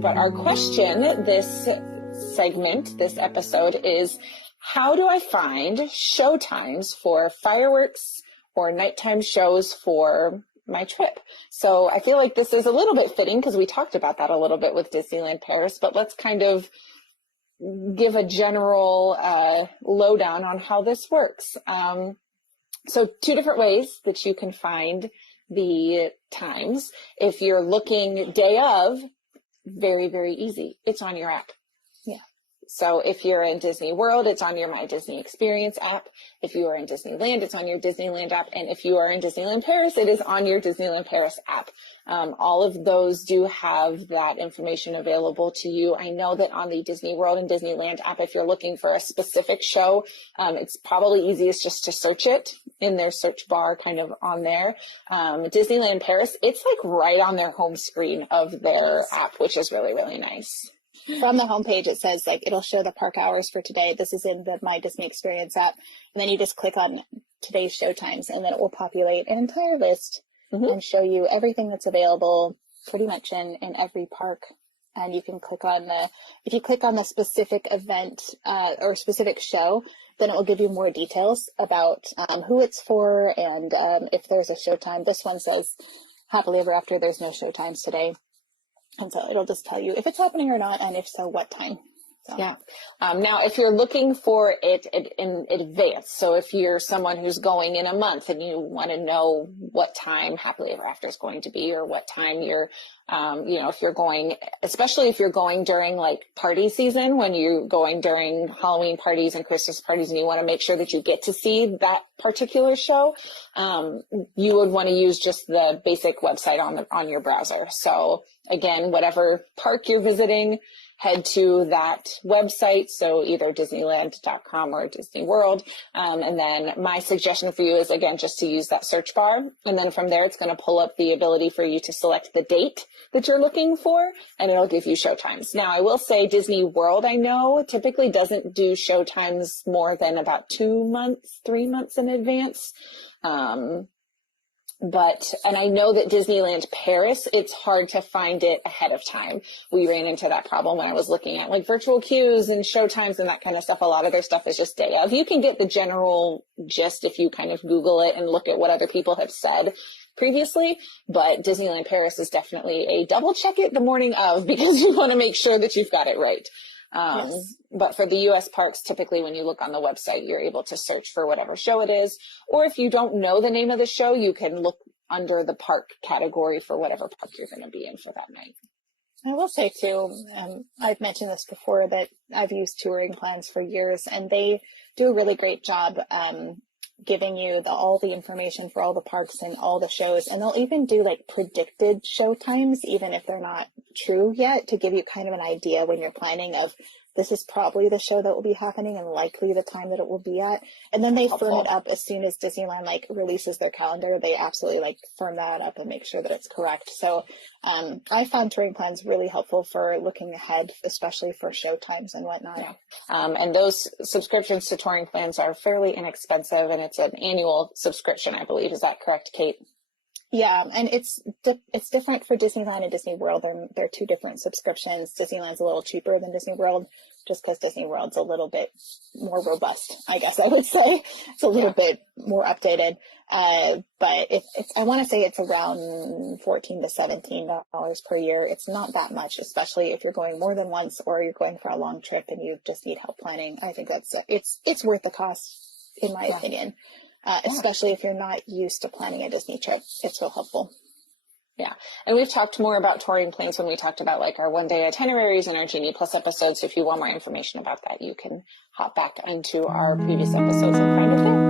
But our question this segment, this episode is, how do I find showtimes for fireworks or nighttime shows for my trip? So I feel like this is a little bit fitting because we talked about that a little bit with Disneyland Paris, but let's kind of give a general lowdown on how this works. So two different ways that you can find the times. If you're looking day of, very, very easy. It's on your app. Yeah. So if you're in Disney World, it's on your My Disney Experience app. If you are in Disneyland, it's on your Disneyland app. And if you are in Disneyland Paris, it is on your Disneyland Paris app. All of those do have that information available to you. I know that on the Disney World and Disneyland app, if you're looking for a specific show, it's probably easiest just to search it in their search bar kind of on there. Disneyland Paris, it's like right on their home screen of their app, which is really, really nice. From the homepage, it says like it'll show the park hours for today. This is in the My Disney Experience app. And then you just click on today's showtimes and then it will populate an entire list and show you everything that's available pretty much in every park. And you can click on if you click on the specific event or specific show, then it will give you more details about who it's for and if there's a showtime. This one says happily ever after, there's no showtimes today. And so it'll just tell you if it's happening or not, and if so, what time. So. Yeah. Now, if you're looking for it in advance, so if you're someone who's going in a month and you want to know what time Happily Ever After is going to be, or what time you're, if you're going, especially if you're going during like party season, when you're going during Halloween parties and Christmas parties, and you want to make sure that you get to see that particular show, you would want to use just the basic website on your browser. So again, whatever park you're visiting, head to that website, so either Disneyland.com or Disney World. And then my suggestion for you is, again, just to use that search bar. And then from there, it's going to pull up the ability for you to select the date that you're looking for, and it'll give you showtimes. Now, I will say Disney World, I know, typically doesn't do showtimes more than about 2 months, 3 months in advance. And I know that Disneyland Paris, it's hard to find it ahead of time. We ran into that problem when I was looking at like virtual queues and showtimes and that kind of stuff. A lot of their stuff is just day of. You can get the general gist if you kind of Google it and look at what other people have said previously, but Disneyland Paris is definitely a double check it the morning of, because you want to make sure that you've got it right. Yes. But for the U.S. parks, typically when you look on the website, you're able to search for whatever show it is. Or if you don't know the name of the show, you can look under the park category for whatever park you're going to be in for that night. I will say too, I've mentioned this before, that I've used touring plans for years, and they do a really great job giving you all the information for all the parks and all the shows. And they'll even do like predicted show times, even if they're not true yet, to give you kind of an idea when you're planning of, this is probably the show that will be happening and likely the time that it will be at. And then they firm it up as soon as Disneyland like releases their calendar. They absolutely like firm that up and make sure that it's correct. So I found touring plans really helpful for looking ahead, especially for show times and whatnot. Yeah. And those subscriptions to touring plans are fairly inexpensive, and it's an annual subscription, I believe. Is that correct, Kate? Yeah, and it's different for Disneyland and Disney World. They're two different subscriptions. Disneyland's a little cheaper than Disney World, just because Disney World's a little bit more robust, I guess I would say. It's a little bit more updated. But I want to say it's around $14 to $17 per year. It's not that much, especially if you're going more than once or you're going for a long trip and you just need help planning. I think it's worth the cost, in my opinion. Especially if you're not used to planning a Disney trip. It's so helpful. Yeah. And we've talked more about touring plans when we talked about like our one-day itineraries and our Genie Plus episodes. So if you want more information about that, you can hop back into our previous episodes and find it there.